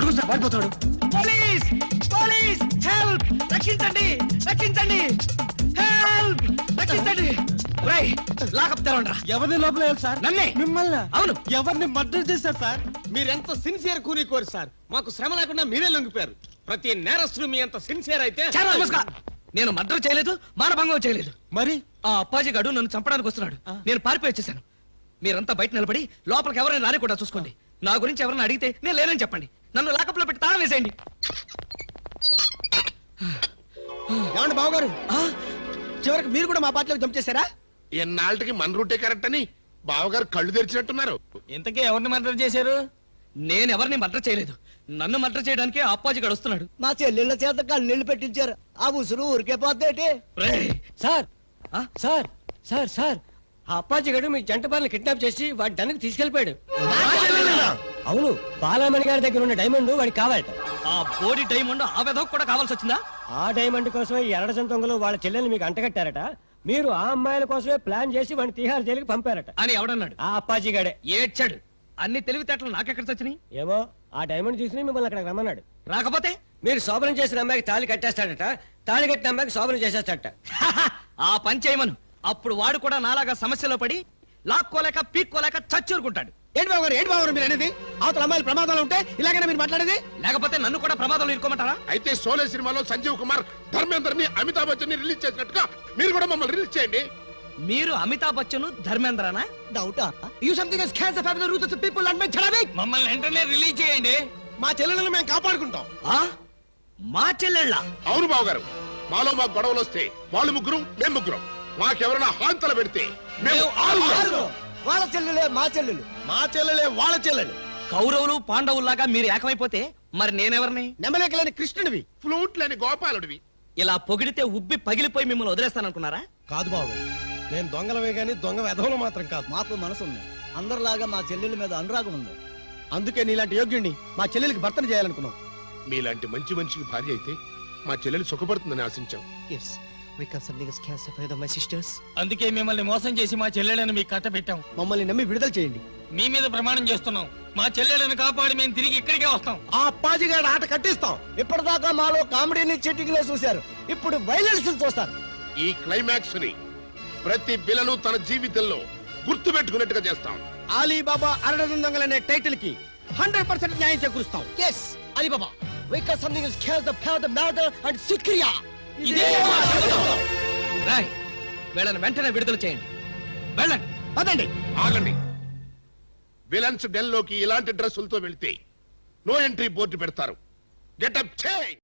అడుగు సార్ పడిపోతాడు. Police police help, రక్షించండి రక్షించండి, హెల్ప్ రక్షించండి. లాకప్ తెరవండి. ఎవరిని లోపల సార్? నన్నే. మిమ్మల్ని? అవును. ఎవరిని మర్డర్ చేశారు సార్? మీరెంత సిన్సియర్ కూని సార్, మాకు శ్రమ లేకుండా మీరే లొంగిపోయారు. ప్రతి నేరస్తులు మీ అంత సిన్సియర్ అయితే. నేను మర్డర్ చేయలేదు, మానభంగం చేయలేదు. మరి ఆ అప్పాజీ గడు నన్ను చంపడానికి వస్తున్నాడు. నేను పారిపోయి వచ్చేసాను. మీరంతా బయట నిలబడి లోపలికి ఎవరైనా రాని కూడా చూసుకోండి. నా గురించి ఎవరైనా అడిగితే నేను లేనని చెప్పండి. నన్ను లాకప్ లో పెట్టి తాళం వేసేయండి. ఏమండి బావగారు, చివరికి మీరు కూడా మా పార్టీలోకి జంప్ చేశారా? ఎన్నాళ్ళకి మన రూటే కరెక్ట్ అని బావగారు కళ్ళు తెరిచినట్టున్నారు. ఇంతకీ ఎవరిని మర్డర్ చేశారు? నేను ఎవరిని మర్డర్ చేయలేదు. నన్ను మర్డర్ చేయడానికి అప్పాజీ గడు వస్తున్నాడు. మా చెల్లెళ్ళ చేత కళ్ళీళ్ళు పెట్టించారు. ఆ ఉసురు ఊరికే పోద్దేటి? సార్ సార్ సార్ సార్ ఆ అప్పాజీ గడు మీ జంట బాలని కిడ్నాప్ చేసి వాడి డన్నుకు తీసుకెళ్లిపోయాడు. అవును, బాలామణి గారి దగ్గర ఉన్న డైమండ్ వాడికి కావాలట. ఆ బోడి డైమండ్ ఆ వెధవ కూడా కావాల్సి వచ్చిందా? ఆ డైమండ్ కోసమే ఎర్ర సంతొంగలు వాళ్ళ చెల్లెల్ని మీకు అంటగట్టారట. మీరు ఆ అమ్మాయిల కోసమే ప్లాన్ చేసి వాడిని తిహార్ జైలుకి పంపారట అని ఎవడన్నాడు? ఆ అప్పాజీ గడే. ఏడ్చాడు. అన్ని తెలివితేటలు నాకెక్కడ వచ్చినాయి? ఏమో ఆ డైమండ్ చూసి మిమ్మల్ని అక్కడ రమ్మన్నాడు. రాకపోతే మీరు శోభనం చేసిన అమ్మాయికి తాళి కట్టేస్తాడట, తాళి కట్టిన అమ్మాయికి శోభనం చేసేస్తాడట. ఆ పని చేయమను. అప్పుడు వాడు కూడా నాలాగా సమస్యలో పడి లాక్కోలేక పీక్కోలేక చచ్చూరుకుంటాడు. ఏంటి బాబు మీరు అనేది? అవతల అమ్మాయిలు ప్రమాదంలో ఉంటే ఇలాగైనా మీరు మాట్లాడేది? లేకపోతే నన్ను కూడా ప్రమాదంలో ఇరుకోమంటారా? అయితే సోలే సినిమాలో సంజీవ్ కుమార్ ధర్మేందర్ని అమితాబ్ బచ్చన్ ని రిలీజ్ చేసినట్టుగా మీరు కూడా మమ్మల్ని రిలీజ్ చేయండి. మీరు అమితాబ్ బచ్చన్ ధర్మేంద్రనా? డౌటా? You something is cans of the root of the people and my చలవి. మమ్మల్ని వెంటనే రిలీజ్ చేయండి. మా చెల్లెలను మేము కాపాడుకుంటాం. మా చెల్లెళ్ళ? అవును బావగారు, మాలో మాకు గొడవలు వస్తే వాళ్ళు ముగ్గురు మేము ముగ్గురం, మాకెవరైనా హాంతలు పెడితే మేము ఆరుగురం. వాళ్ళ చెల్లెలే మా చెల్లెలు, మా చెల్లెలే వాళ్ళ చెల్లెలు. కౌరవులు పాండవుల్లాగా మీరు ఏకమైపోతే మరి నేనెవరిని? నెమలేకలేని కృష్ణుడివి, ఫ్లూట్ లేని గోపాలుడివి. ఇలా పొగిడితే ఉబ్బి పగిలిపోయి మిమ్మల్ని వదిలేస్తాననుకున్నారా? కాదు బాబు, నేను దొంగలవే గాని దొంగ వెధవలు మాత్రం కాదు. మాకు మనసు ఉంది, అందరిలాగా మా చెల్లెల మీద అనురాగం ఉంది. అందుకే నీలాంటి యోగ్యుడిని మా చెల్లెలికి భర్తను చేయాలనుకున్నాం. మీలాంటి మంచి మనిషికి భార్య అయితే మా చెల్లెలు సుఖపడుతుందని ఆశించాం. అందుకే మిమ్మల్ని మోసం చేసి మా చెల్లెలను మీకు కట్ట పెట్టాం. మమ్మల్ని నమ్మి విడుదల చేయండి. మీ మీద ప్రమాణం చేస్తున్నాం, మా చెల్లెలను కాపాడి మేము తిరిగి ఇక్కడికే వస్తాం. ఆ అప్పాజీ గారి ఆట కట్టిస్తాం. ఇప్పటిదాకా మాలో కామెడీని చీటింగ్లో చూశారు, ఇప్పుడు వైలెన్స్ చూస్తారు. ఈ క్లైమాక్స్ ని ప్రతి విలను తన జీవితంలో గుర్తు పెట్టుకున్నట్టుగా చేస్తాం. అలీబాబా అరడజన్ దొంగలనే టైటిల్ కి 100% న్యాయం చేకూరుస్తాం. yes Alibaba, because something is kills the power the murder and sikriya. ఇదే రాయ్, వీళ్ళని వెంటనే విడుదల చేయండి. వెళ్ళండి. పదండి. ఆగండి. విలన్స్ డెల్ లోకి ఇలాంటి డ్రెస్సులతో వెళ్తే నో ఎంట్రీ బోర్డు పెడతారు. Getup change.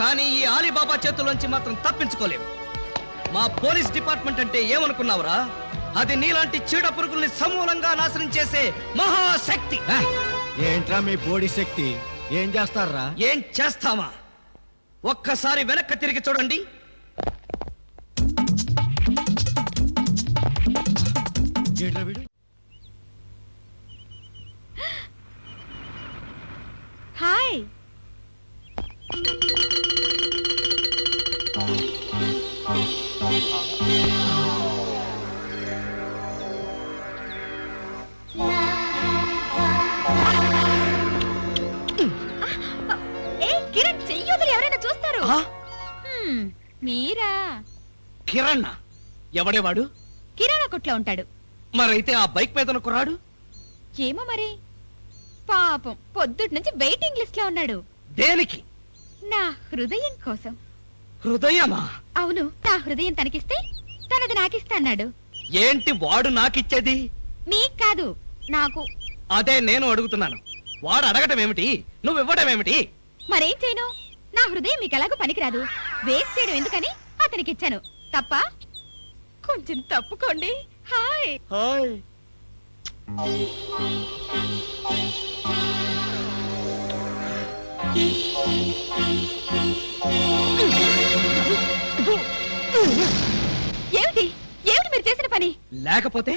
కానీ ఈ ఆలీబాబా చేతుల్లోంచి మాత్రం తప్పించుకోలేవు. మా పోలీస్ డిపార్ట్మెంట్ అంటే ఏమనుకున్నావురా? అది నీలాంటి చీడ పురుగుల్ని సమూలంగా నాశనం చేసే మహాశక్తి. ఏంట్రా మీ బోడి శక్తి? ఏం చేస్తారా? ఏం చేస్తావా? ఒక్కసారి వెనక్కి తిరిగి చూడండి. ఏంట్రా వీడు? హాయ్. కిరణ్ చెయ్యొదిలి ఎవరైనా చూస్తారు. మీరా? కిరణ్ ఎవడేవాడు? కిరాణా కొట్లో ఉంటాడు. మరైతే ఆ బైక్ మీద కుర్రాడు? ఏమో మరి. పాపం పొద్దుటి నుంచి వెయిటింగ్ లిస్ట్ లో ఉన్నాడు. దేనికి? నా హృదయం కోసం. హృదయమా? అవును, నా హృదయం తనకిస్తే తనది నాకిస్తా అన్నాడు. ఏంటి వాడు నాకిచ్చేది? నీకు కాదు, నాకు. అదే నేను అడుగుతున్నాను. వాడు అడగటం ఏమిటి, నువ్వు ఇవ్వడం ఏమిటి? మరేం చేయను? నా హృదయం మీకు ఎలాగో పనికిరాదు. వేస్ట్ చేయడం ఎందుకని అతనికి ఇచ్చాను. తప్ప? కొంచెం తప్పుకోండి. హాయ్. హాయ్. ఏమిటి ఏమిటి మీరు చేసిన పని? లేకపోతే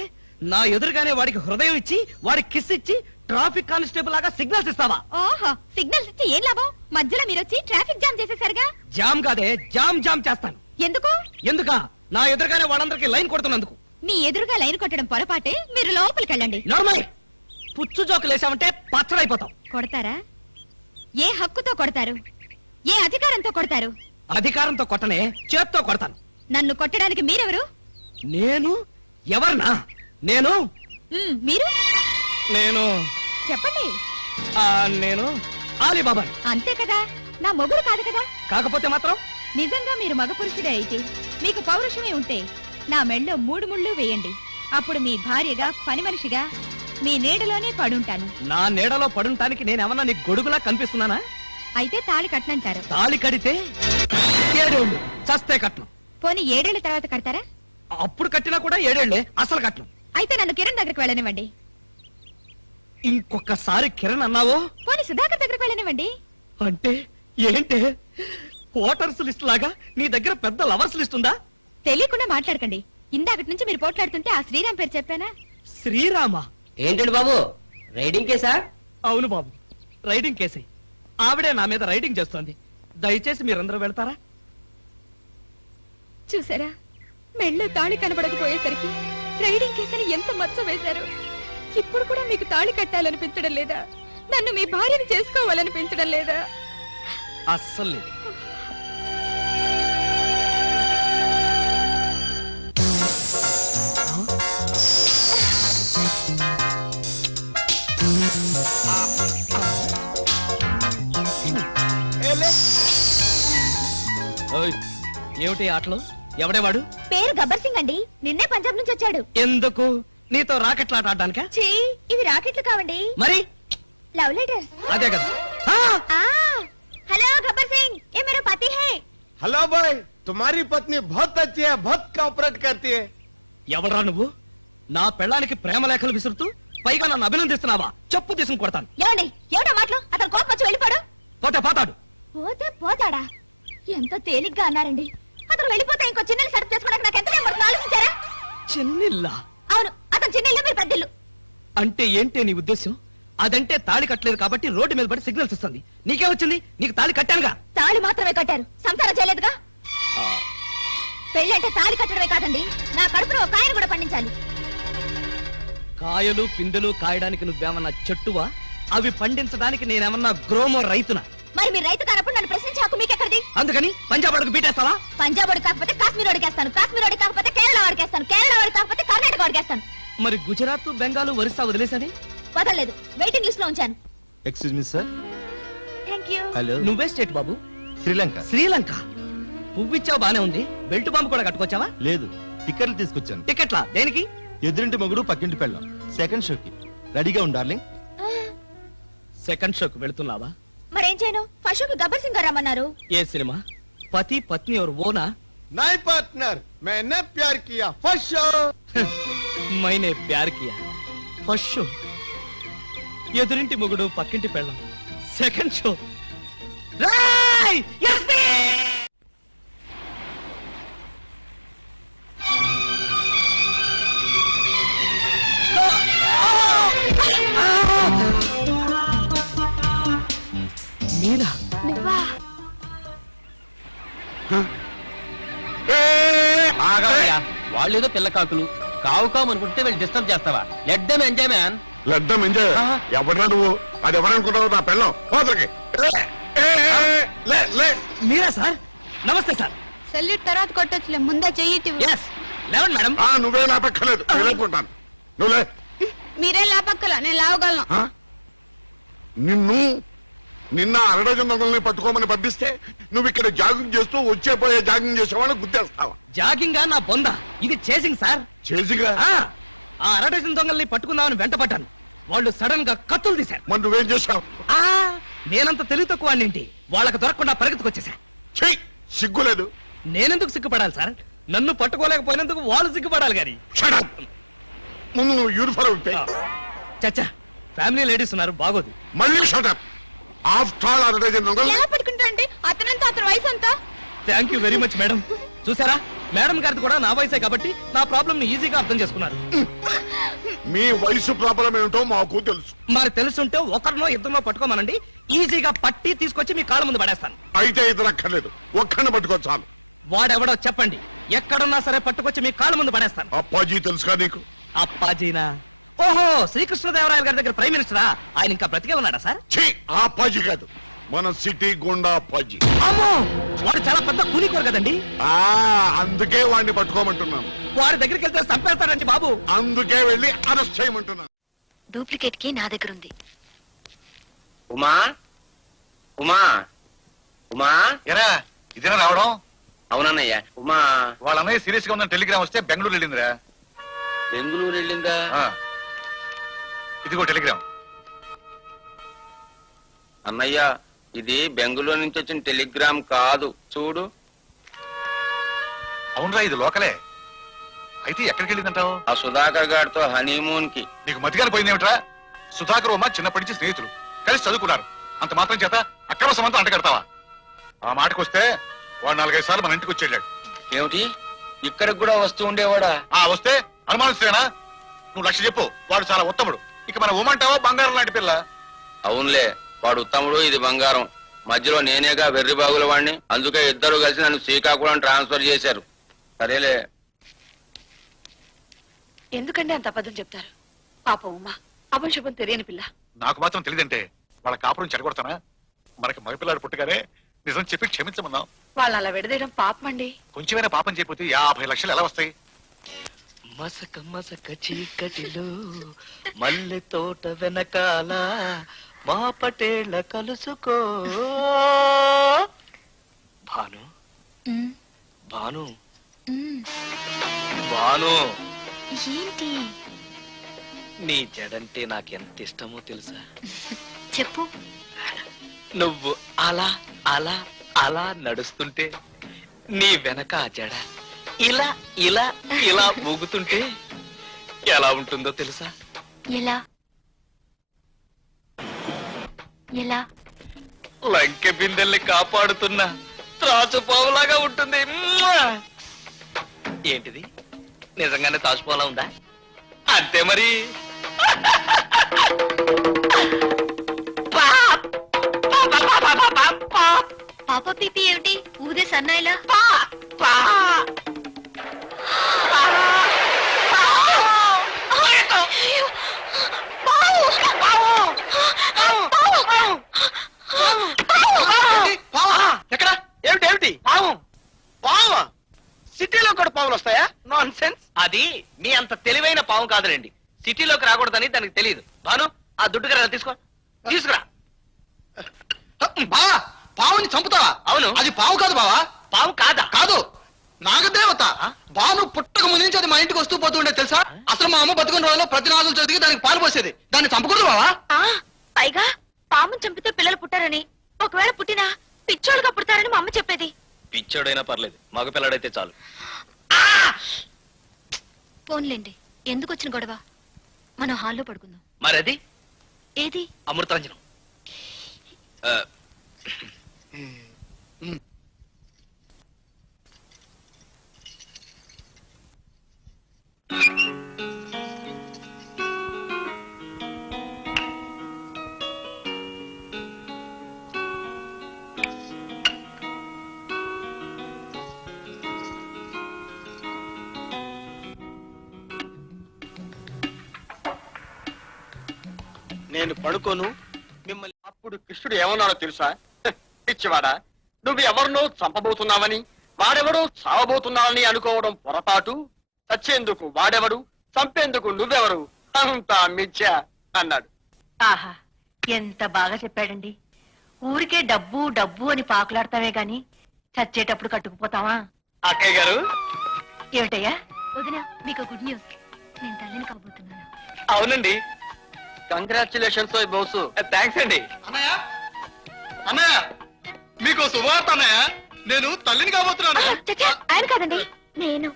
నా ఎదురుగానే వాడికి హృదయం ఇచ్చి వాడికి కిస్ ఇచ్చి ట్రాఫిక్ కానిస్టేబుల్ లాగా సిగ్నల్స్ ఇస్తావా? ఓహో, సిగ్నల్స్ ఇచ్చి ఏం లాభం? మధ్యలో మీరు వచ్చి ట్రాఫిక్ జామ్ చేసేసరిగా. జామ్ కాదే, జామ్ జామ్ చేస్తాను. ఎందుకు? ఎందుకా? నా ఎదురుగానే వాళ్ళందరికీ లైన్ కొడుతున్నందుకు. మీ ఎదురుగా లైన్ కొట్టడం పొరపాటే. మీరు లోపలికి వెళ్ళండి. నార్మల్ పుచ్చు జోకులు వేసామంటే పచ్చడైపోతాం. కొడతారా? ఏ హక్కుతో కొడతారు? ఏ అధికారంతో కొడతారు? అధికారంతో కొట్టనే, చేత్తో కొడతాను. నన్ను కొట్టడానికి మీరెవరు? నేను ఎవరినా? నేను మీరు నేను చెప్పండి. నేను ఆలీబాబాని. అంతే కదా, నా మొగుడు కాదు కదా. కాకపోతే మాత్రం నిజంగా మీరు మగ పురుషుడే అయితే, మీకు పౌరుషమే ఉంటే నా మెళ్ళో 3 ముళ్ళు వేయండి. అప్పుడు మీ భార్యగా, పని మనిషిగా మీ నీడలోనే పడుంటాను. నా నీడలో పడుంటానికి నేనేమన్నా నీకు గొడుగులా కనిపిస్తున్నానా? అయితే తాళి కట్టనంటారు. తాళి కడితే 7 ఏళ్ళు, చస్తే కట్నం. పోనీ 7 ఏళ్ల తర్వాత కడతారా? అప్పుడు కట్టినా కూడా 7 ఏళ్లే, అసలు కట్నం. అయితే నన్ను కిరణ్ దగ్గరికి వెళ్ళనివ్వండి. ఇంకొకసారి కిరణ్ అన్నావో పోనీ సుధాకర్ దగ్గరకు వెళ్ళనివ్వండి. అంటే ఏంటే ఓటర్స్ లిస్ట్ లాగా నీ దగ్గర పెద్ద లవర్స్ లిస్ట్ ఉందా? తెలియకుండా మాట్లాడకండి. ఇందాకటి నుంచి మీరు పోట్లాడుతుంటే ఆ శ్రీరామ్ పేరు చెప్పానా? శ్రీరామ? ఏంటండి బాబు, రైడింగ్ కేసా? అవును బాబు, రైడింగ్ కేసే. ఆవిడే నా మీద రైడింగ్ చేస్తోంది. దయచేసి మీరందరూ వెళ్తారా? చూసారా, మెళ్ళో తాళి కనబడకపోయేసరికి రైడింగ్ కేసని ఎంత మచ్చ వేశారు. ఇప్పుడు కూడా మీకు తాళి కట్టాలనిపించడం లేదా? నన్ను మీ భార్యని చేసుకోవాలనిపించడం లేదా? అస్సలు లేదు. ఓయ్, ఏమిటి ఆటలు? ఎవడేవాడు? పేరు గబ్బర్ సింగ్ అండి. నిన్నే పంజాబ్ నుంచి వచ్చాడు. ఎందుకు? నీతో రాకెట్లాట ఆడడానికా? చీ, ఇవి రాకెట్లు కావండి, మరి లవ్ లెటర్. అదే కదా. हेलो गब्बर सिंह, ये मेरा पति है. हेलो भाई, तुम्हारी पत्नी बहुत अच्छी है, बहुत कोऑपरेट करती है. ఎవడరా నువ్వు? నా పెళ్ళానికి ప్రేమ లేఖలు విసురుతూ పైగా నన్ను అభినందిస్తున్నావా? చెప్పు తీసుకుని కొడతాను. ఏమండి, ఏమిటో మాటలు? అతను కోపం వచ్చి వెళ్ళిపోడు. పోతే పోతాడు. పోతే పోతాడా? ఎంత తేలిగ్గా అన్నారండి. అతను వెళ్ళిపోతే ఇంకో చిన్నలు సెటప్ చేసుకోవడానికి నాకు ఎంత టైం పడుతుందో ఆలోచించారా? చిన్నిల్లా? అవును, అతను చిన్నల్లు, మీరు పెద్దిల్లు. అంటే ఏంటే నీ ఉద్దేశం? అదంటే తాళి కట్టలేదు కాబట్టి రోడ్డు మీద పడి సిగ్నల్స్ ఇస్తుంది. నీకే వచ్చింది? నీకు తాళి కట్టానుగా. తాళి మాత్రమే కట్టారు, సంసారం చేయలేదుగా. పెళ్లి అంటే తాళి కట్టడమే కాదండి, నా కడుపులో ఒక కాయను కూడా పండించాలి. కాయలు పిందెలు కాయడానికి నువ్వేమన్నా చెట్టువా? అవి పండించడానికి నేనేమన్నా గ్రోమో రైతునా? మరి మీరు రైతు కానప్పుడు నన్ను ప్రశ్నించే హక్కు మీకెక్కడిది? అందుకని పంజాబ్ అడుగు బీటేస్తావా? పంజాబ్ వాడు కాకపోతే కాశ్మీర్ వాడికేస్తాను, కాశ్మీర్ వాడి కాకపోతే కేరళ వాడికేస్తాను, కేరళ వాడి కాకపోతే కర్ణాటక వాడికేస్తాను. మరి గుజరాత్ బెంగాల్ ఒరిస్సా వదిలేసని? వదలలేదు, వెయిటింగ్ లిస్ట్ లో ఉంచాను. Excuse me sir. Thank you. Hello. నువ్వే స్టేట్ బాబు? శ్రీలంక. శ్రీలంక? పువ్విచ్చావు బానే ఉంది, బెల్ట్ బాంబు కూడా కట్టుకొచ్చావా? లేదు, టికెట్లు తీసుకొచ్చాను. టికెట్లా? దేనికి? ఎదురింటి మగుడు పక్కింటి పెళ్ళం. సెకండ్ షోకి రెడీగా ఉండు డార్లింగ్. సెకండ్ షోకు వెళుతున్నావా? మరేం చేయను? ఫస్ట్ షోకి గబ్బర్ సింగ్ గారు రమ్మన్నారు. ఏ సినిమా? పతి పత్ని और वो ना? नहीं पार्टनर, मैंने प्यार किया, फर्स्ट शो. मैंने प्यार किया, ఫస్ట్ షో. ఎదురింటి మొగుడు పక్కింటి పెళ్ళం, సెకండ్ షో. రేయ్! ఎస్పీ! మీరా? నువ్వా? వాళ్ళు ఏదో పిల్ల కాకులు కావు కావు అనుకుంటే వీళ్ళు డిస్టర్బ్ చేస్తావా? Let them enjoy man. లడ్డం ఎంజాయ్. ఎవడరా నువ్వు? అది ఎవరనుకుంటావు? నా పెళ్ళం. పోతలకి. మీరా సార్? నమస్తే సార్. సెల్యూట్ తర్వాత కొట్టొచ్చులే, ముందే చెయ్యి. ఎస్, లేవండి మేడం. నువ్వే లేపక్కర్లేదు, నేను లేపుకుంటాను. నువ్వు లే. మీరే లాపక్కల, నేను లావగలను. నిన్న అరడజన్ దొంగల్ని పట్టుకోమని పంపిస్తే నువ్వు ఇక్కడ జాగింగ్ చేస్తూ వచ్చే పోయే జాగింగ్ చేసేవాళ్ళని గుద్దేస్తావా? జాగింగ్ నా బొంద, ఇది చేసింగ్ సార్. చేసిగా? ఆ అరడజన్ దొంగల్ని పట్టుకుందామని వెంట పడ్డాను. వాళ్ళు సడన్ గా కత్తులు తీశారు. మరి నువ్వేం చేశావు? నేనంత తెలివి తక్కువ వాడినేంటి, వాళ్ళకి దొరకకుండా పరిగెత్తుకొచ్చేసా. చెయ్యి, సిగ్గులేదు. నేనెందుకు సిగ్గుపడాలి సార్? నన్ను పట్టుకోలేకపోయినందుకు వాళ్ళు సిగ్గుపడాలి గాని. Shut up. ముందు నువ్వు యూనిఫారం ఇప్పే. చచ్చా, ఫ్యామిలీ లేడీస్ ఉన్నారు, బాగోదు. మళ్ళీ షటప్. ఆఫ్టర్ ఆల్ అరడజన్ దొంగలు. ఎలా పట్టుకుంటారండి? అతనంతా అతని వయసు అంతా. Thank you very much madam. చూసారా, మేడం గారిది కూడా నా వయసే కాబట్టి నా ప్రాబ్లం ని ఈజీగా అర్థం చేసుకున్నారు. మీ వయసు ప్రాబ్లం ఏమిటో మాకు తెలుసు. మరి తెలుసుంటే ఒకరినో ఇద్దరినో పట్టుకోమనండి, ఈజీగా పట్టి తీసుకొచ్చి మీ కాళ్ళ ముందు పడేస్తాను. అయితే ఇద్దరు అక్కర్లేదు, ఒక్కడిని పట్టుకో చాలు. వాడెవడో చెప్పండి, ఎక్కడున్నా సరే పట్టుకొచ్చి మీ కాళ్ళ ముందు పడేస్తాను. అప్పాజీ తెలుసుగా నీకు? అప్పాజీనా? ఓహో, శ్రీకృష్ణదేవరాయలు గారి దగ్గర ప్రైమ్ మినిస్టరా? ఆయన ఇంకా బ్రతికే ఉన్నాడా సార్? ఛీ, ఆ అప్పాజీ కాదు, మన సిటీ గుండా అప్పాజీ. అమ్మో, వాడు చాలా పెద్ద కూలికోరు కదండి. అందుకే వాడిని పట్టుకోమంటున్నాను. వాడి దగ్గరికి వెళ్తే చంపేస్తాడండి బాబు. అందుకే వెళ్ళి అరెస్ట్ చేయమంటున్నాను. డూప్లికేట్ కి నా దగ్గర ఉంది. ఉమా ఉమా ఉమా ఎరా ఇదేనా రావడం? అవునన్నయ్య. ఉమా వాళ్ళ అన్నయ్య సీరియస్ గా ఉందని టెలిగ్రామ్ వస్తే బెంగళూరు వెళ్ళిందిరా. బెంగళూరు వెళ్ళిందా? ఇదిగో టెలిగ్రామ్. అన్నయ్య, ఇది బెంగళూరు నుంచి వచ్చిన టెలిగ్రామ్ కాదు, చూడు. అవునరా, ఇది లోకలే. అయితే ఎక్కడికి వెళ్ళిందంటావు? ఆ సుధాకర్ గారితో హనీమూన్ కి. నీకు మతిగాని పోయిందేమిట్రా? సుధాకర్ ఉమ్మ చిన్నప్పటి నుంచి స్నేహితులు, కలిసి చదువుకున్నారు. అంత మాత్రం చేత అక్రమ సంబంధం అంటగడతావా? ఆ మాటకొస్తే వాడు 4-5 సార్లు మన ఇంటికి వచ్చేళ్ళాడు. ఏమిటి ఇక్కడికి కూడా వస్తూ ఉండేవాడా? వస్తే అనుమానిస్తేనా? నువ్వు లక్ష్య చెప్పు, వాడు చాలా ఉత్తముడు. ఇక మన ఉమ్మంటావో బంగారం లాంటి పిల్ల. అవునులే, వాడు ఉత్తముడు, ఇది బంగారం. మధ్యలో నేనేగా వెర్రి బాగుల వాడిని. అందుకే ఇద్దరు కలిసి నన్ను శ్రీకాకుళం ట్రాన్స్ఫర్ చేశారు. సరేలే. ఎందుకంటే అంత అబద్ధం చెప్తారు? పాప ఉమా అపశుభం తెలియని పిల్ల. నాకు మాత్రం తెలియదంటే వాళ్ళ కాపురం చెడగొడతానా? మనకి మగపిల్లాడు పుట్టగానే నిజం చెప్పి క్షమించమన్నాం. వాళ్ళు అలా విడదీయడం పాపమండి. కొంచెమైనా పాపం చేయకపోతే 50 లక్షలు ఎలా వస్తాయి? మసక మసక చీకటిలో మల్లె తోట వెనకాల మా పటేళ్ళ కలుసుకో. భాను భాను భాను, ఏంటి? నీ జడంటే నాకెంత ఇష్టమో తెలుసా? చెప్పు. నువ్వు అలా అలా అలా నడుస్తుంటే నీ వెనక ఆ జడ ఇలా ఇలా ఇలా ఊగుతుంటే ఎలా ఉంటుందో తెలుసా? ఎలా ఎలా? లంకె బిందెల్ని కాపాడుతున్న త్రాచుపావులాగా ఉంటుంది. మ్వా! ఏంటిది, నిజంగానే తాచుపావులా ఉందా? అంతే మరి. పాప పీపీ ఏమిటి? ఊదే సన్నాయిలా? ఎక్కడ? ఏమిటి ఏమిటి? పావా? సిటీలో కూడా పావులు వస్తాయా? Non sense. అది మీ అంత తెలివైన పాము కాదులేండి. సిటీలోకి రాకూడదని దానికి తెలియదు. భాను, ఆ దుడ్డుగా తీసుకో, తీసుకురా. బావా, పావుని చంపుతావా? అవును. అది పావు కాదు బావా. పాము కాదా? కాదు, నాగదేవత. బాను పుట్టక ముందు నుంచి అది మా ఇంటికి వస్తూ పోతుండే తెలుసా? అసలు మా అమ్మ బతుకున్న రోజుల్లో ప్రతి నాదులు చదివి దానికి పాలు పోసేది. దాన్ని చంపకూడదు బావా. పైగా పాముని చంపితే పిల్లలు పుట్టారని, ఒకవేళ పుట్టినా పిచ్చోళ్ళుగా పుడతారని మా అమ్మ చెప్పేది. పిచ్చోడైనా పర్లేదు, మగ పిల్లడైతే చాలు. ఫోన్లేండి, ఎందుకు వచ్చిన గొడవ? మనం హాల్లో పడుకుందాం. మరది ఏది? అమృతాంజనం. నేను పడుకోను, మిమ్మల్ని. అప్పుడు కృష్ణుడు ఏమన్నాడో తెలుసా? పిచ్చివాడా, నువ్వు ఎవరినో చంపబోతున్నావని, వాడెవడో చావబోతున్నావని అనుకోవడం పొరపాటు. చచ్చేందుకు వాడెవడు, చంపేందుకు నువ్వెవరు, అంతా మిథ్య అన్నాడు. ఆహా, ఎంత బాగా చెప్పాడండి. ఊరికే డబ్బు డబ్బు అని పాకులాడతావే గాని చచ్చేటప్పుడు కట్టుకుపోతావా? అక్కయ్య గారు. ఏమిటయ్యా? వదిన, మీకు గుడ్ న్యూస్. నేను తల్లిని కాబోతున్నాను. అవునండి. కంగ్రాచులేషన్స్ బోసు. థ్యాంక్స్ అండి. అన్నయ్య, అన్నయ్య, మీకు శుభవార్త అన్నయ్య. నేను తల్లిని కాబోతున్నాను. చచ్చా, ఆయన కాదండి, నేను.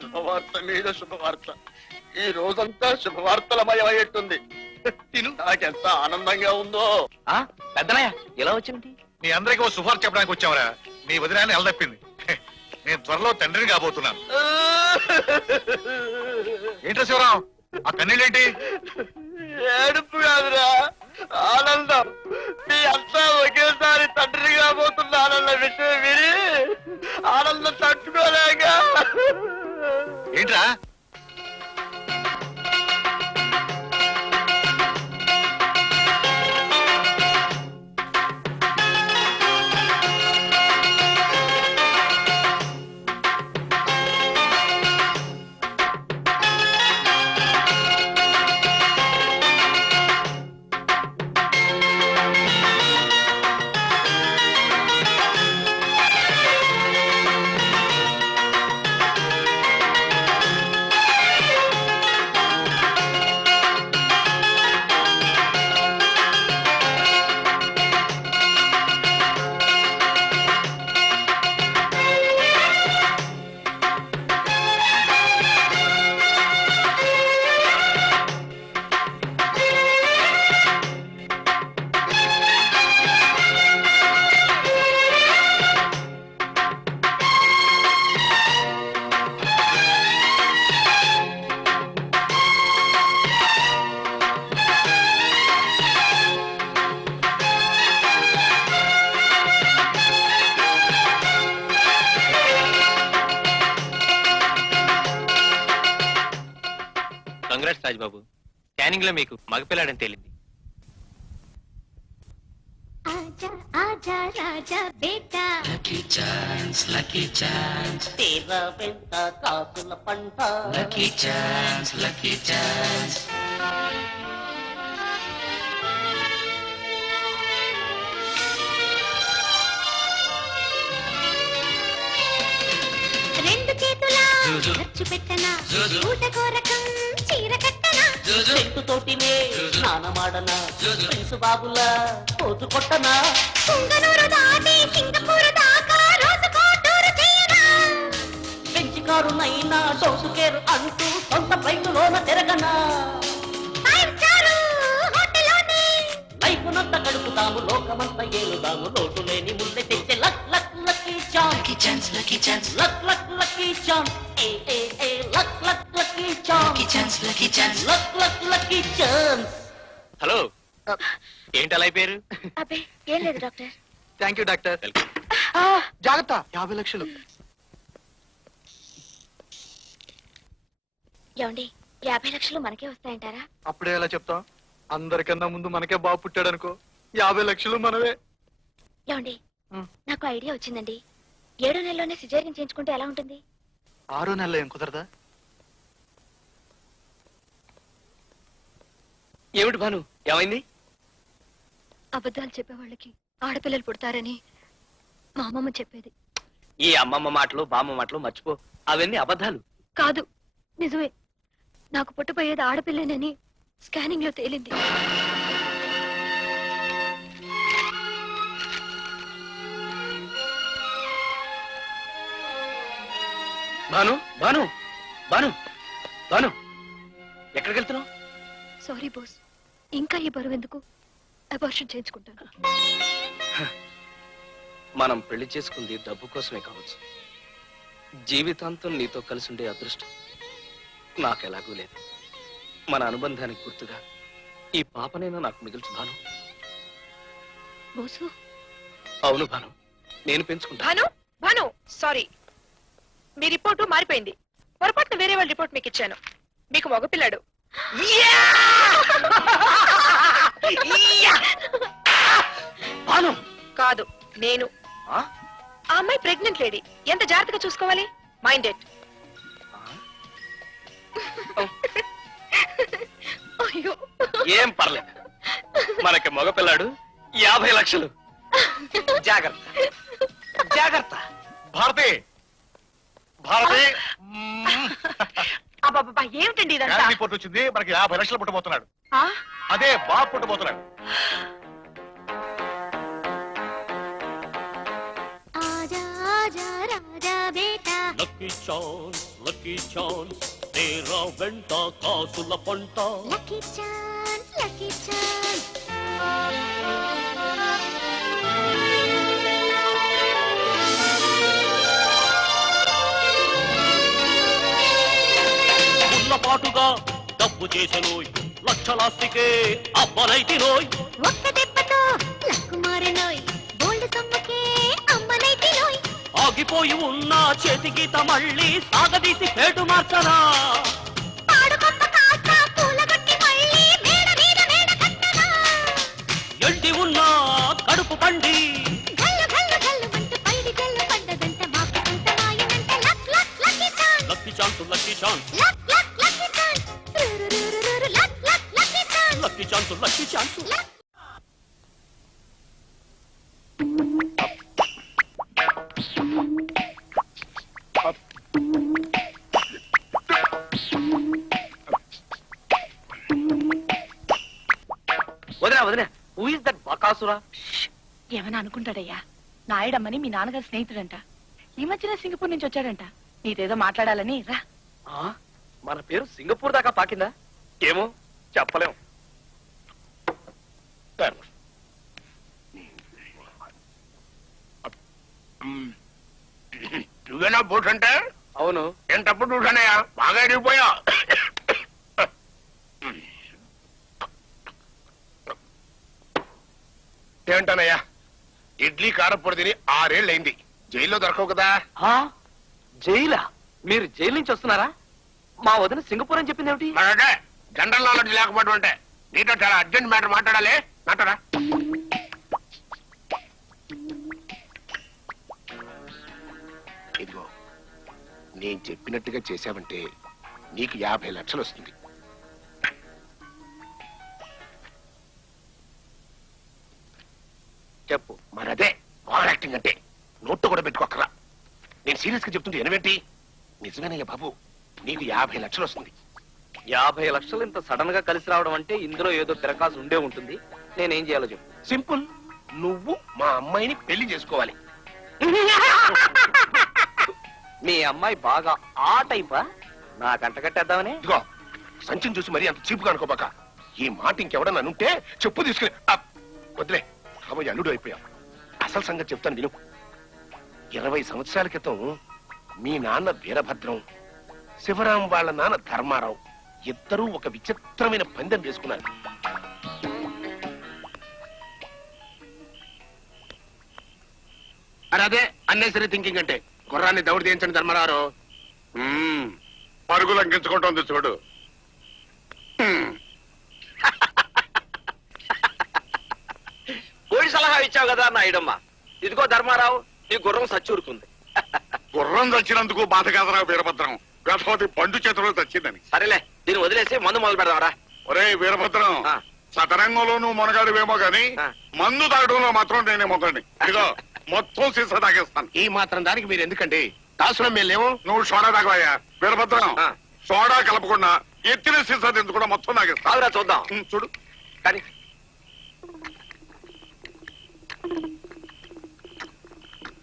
శుభవార్త మీద శుభవార్త. ఈ రోజంతా శుభవార్తలమయమయ్యేట్టుంది. తిను, నాకెంత ఆనందంగా ఉందో. పెద్దనయ్య ఎలా వచ్చింది? మీ అందరికీ ఓ శుభార్త చెప్పడానికి వచ్చావురా. మీ వదినాన్ని ఎలదప్పింది. నేను త్వరలో తండ్రిని కాబోతున్నాను. ఏంట్రా శివరాం, ఆ కన్నీళ్ళేంటి? ఏడుపు కాదురా, ఆనందం. మీ అంతా ఒకేసారి తండ్రి కాబోతున్నానన్న విషయం విని ఆనందం తట్టుకోలేక. ఏంట్రా? కంగ్రాట్స్ రాజ్బాబు. స్కానింగ్ లో మీకు మగపిల్లాడని తేలింది. आजा आजा राजा बेटा లక్కీ ఛాన్స్ తీరా వెంట కాసుల పంట లక్కీ ఛాన్స్ రెండు చేతులా జూజు. ఖర్చు పెట్టనా జూజు. ఊట కోరకం చీర కట్టనా తోటినే స్నానమాడనా ప్రిన్సు బాబులా పోతు కొట్టనా కుంగనూరు దాటి సింగపూర్ దాకా రోజుకో టూరు చేయనా పెంచి కారునైనా డోసుకేరు అంటూ సొంత బైకులోన తిరగనా ఫైవ్ స్టార్ హోటల్లోనే లైఫ్నంత గడుపుతాము లోకమంతా ఏలుదాము రోడ్డు లేని ముందే తెచ్చే luck luck lucky chance luck luck lucky chance ఏ ఏ ఏ luck luck lucky chance luck luck lucky chance. Hello, ఏంటి అలా అయిపోయారు? అబ్బే ఏం లేదు డాక్టర్. Thank you doctor. జాగ్రత్త, 50 లక్షలు. ఏమండి 50 లక్షలు మనకే వస్తాయంటారా? అప్పుడే ఎలా చెప్తాం? అందరికన్నా ముందు మనకే బాబు పుట్టాడు అనుకో, 50 లక్షలు మనవే. ఏమండి నాకు ఐడియా వచ్చిందండి. 7 నెలల్లోనే సిజేరియన్ చేయించుకుంటే ఎలా ఉంటుంది? 6 నెలలు ఏం కుదరదా? ఏమిటి భాను, ఏమైంది? అబద్ధాలు చెప్పేవాళ్ళకి ఆడపిల్లలు పుడతారని మా అమ్మమ్మ చెప్పేది. ఈ అమ్మమ్మ మాటలు బామ్మ మాటలు మర్చిపో, అవన్నీ అబద్ధాలు. కాదు నిజమే. నాకు పుట్టబోయేది ఆడపిల్లనని స్కానింగ్ లో తేలింది. భాను భాను భాను భాను, ఎక్కడికి వెళ్తున్నావు? సారీ బోస్, ఇంకా ఈ బరువు ఎందుకు? అబార్షన్ చేయించుకుంటాను. మనం పెళ్లి చేసుకుంది డబ్బు కోసమే కావచ్చు. జీవితాంతం నీతో కలిసి ఉండే అదృష్టం నాకెలాగూ లేదు. మన అనుబంధానికి గుర్తుగా ఈ పాపనైనా నాకు మిగిల్చు భాను. బోసు అవును భాను, నేను పెంచుకుంటా. భాను భాను సారీ, మీ రిపోర్టు మారిపోయింది. పొరపాటున వేరే వాళ్ళ రిపోర్ట్ మీకు ఇచ్చాను. మీకు మగపిల్లాడు. భాను కాదు నేను. ఆ? ఆ అమ్మాయి ప్రెగ్నెంట్ లేడీ. ఎంత జాగ్రత్తగా చూసుకోవాలి. మైండెడ్. అయ్యో ఏం పర్లేదు, మనకి మగపిల్లాడు 50 లక్షలు. జాగ్రత్త జాగ్రత్త. భారతి భారతి అబ్బాబ్బా ఏమిటండి ఇదంతా? స్కానింగ్ రిపోర్ట్ వచ్చింది. మనకి 50 లక్షలు పుట్టబోతున్నాడు. ఆ? అదే బాబు పుట్టబోతున్నాడు. ఆజా ఆజా రాజా బేటా లక్కీ ఛాన్స్ తీరా వెంట కాసుల పంట లక్కీ ఛాన్స్ లక్కీ ఛాన్స్. పాటుగా డబ్బు చేసెనోయ్ లక్షలాస్తికే అబ్బనైతినోయ్ ఒక్క దెబ్బతో లక్కు మారెనోయ్ బోల్డ్ సొమ్ముకే అమ్మనైతినోయ్. ఆగిపోయి ఉన్న చేతిగీత మళ్ళీ సాగదీసి పేటు మార్చనా పాడుకొమ్మ కాస్త పూలగొట్టి మళ్ళీ మేడ మీద మేడ కట్టనా ఎండి ఉన్న కడుపు పండి గల్లు గల్లు గల్లు మంటూ పైడి జల్లు పడ్డదంట మాకు కొంత మాయనంట luck luck lucky chance lucky chance luck luck lucky chance రురురురురు luck luck lucky chance lucky chance వదినా వదినా, హూ ఇస్ దట్ బకాసురా? ఏమని అనుకుంటాడయ్యా? నాయుడమ్మని మీ నాన్నగారి స్నేహితుడంట. ఈ మధ్యన సింగపూర్ నుంచి వచ్చాడంట. నీదేదో మాట్లాడాలని రా. మన పేరు సింగపూర్ దాకా పాకిందా? ఏమో చెప్పలేం. నువ్వేనా బోట్ అంటే? అవును. నేను తప్పుడు చూసానయ్యా, బాగా ఎడిగిపోయా. ఏంటనయ్యా, ఇడ్లీ కారపొడి తిని 6 ఏళ్ళు అయింది. జైల్లో దొరకవు కదా. జైలా? మీరు జైలు నుంచి వస్తున్నారా? మా వదిన సింగపూర్ అని చెప్పింది ఏమిటి? మరదే జనరల్ నాలెడ్జ్ లేకపోవడం అంటే నీతో చాలా అర్జెంట్ మ్యాటర్ మాట్లాడాలి నాటరా. ఇదిగో నేను చెప్పినట్టుగా చేశావంటే నీకు 50 లక్షలు వస్తుంది. చెప్పు. మరదే ఓవర్ యాక్టింగ్ అంటే నోట్తో కూడా పెట్టుకోకరా. నేను సీరియస్ గా చెప్తుంటే ఎనవేంటి? నిజమేనయ్య బాబు, నీకు 50 లక్షలు వస్తుంది. 50 లక్షలు ఇంత సడన్ గా కలిసి రావడం అంటే ఇందులో ఏదో తిరకాసు ఉండే ఉంటుంది. నేనేం చేయాలో చెప్పు. సింపుల్, నువ్వు మా అమ్మాయిని పెళ్లి చేసుకోవాలి. మీ అమ్మాయి బాగా ఆ టైపా? నాకంట కట్టేద్దామని. ఇదిగో సంచిని చూసి మరీ అంత చీపుగా అనుకోబాక. ఈ మాట ఇంకెవడన్నా అనుంటే చెప్పు తీసుకుని వదిలే. కాబోయే అల్లుడు అయిపోయావు. అసలు సంగతి చెప్తాను విను. 20 సంవత్సరాల క్రితం మీ నాన్న వీరభద్రం, శివరాం వాళ్ళ నాన్న ధర్మారావు ఇద్దరూ ఒక విచిత్రమైన పందెం వేసుకున్నారు. అదే అన్నెసరీ థింకింగ్ అంటే. గుర్రాన్ని దౌడు తీయించండి ధర్మారావు. పరుగులు అంకించుకుంటుంది చూడు. కోడి సలహా ఇచ్చావు కదా నాయుడమ్మ. ఇదిగో ధర్మారావు, నీ గుర్రం సచ్చూరుకుంది. గుర్రం చచ్చినందుకు బాధ కాదరా వీరభద్రం. గతవతి పండు చేతిలో చచ్చిందని. సరేలే, దీన్ని వదిలేసి మందు మొదలు పెడదామరా. ఒరే వీరభద్రం, ఆ. సతరంగంలో నువ్వు మునగాడివేమో గాని ఆ. మందు తాగడంలో మాత్రం నేనే మొదటి. ఇదిగో మొత్తం సీసా తాగేస్తాను. ఈ మాత్రం దానికి మీరు ఎందుకండి? దాసులం మేము లేవు. నువ్వు సోడా తాగవయ్యా వీరభద్రం. ఆ. సోడా కలపకుండా ఎత్తిన సీసా తెంచుకుండా మొత్తం తాగేస్తా. కాదురా చూద్దాం. చూడు. కానీ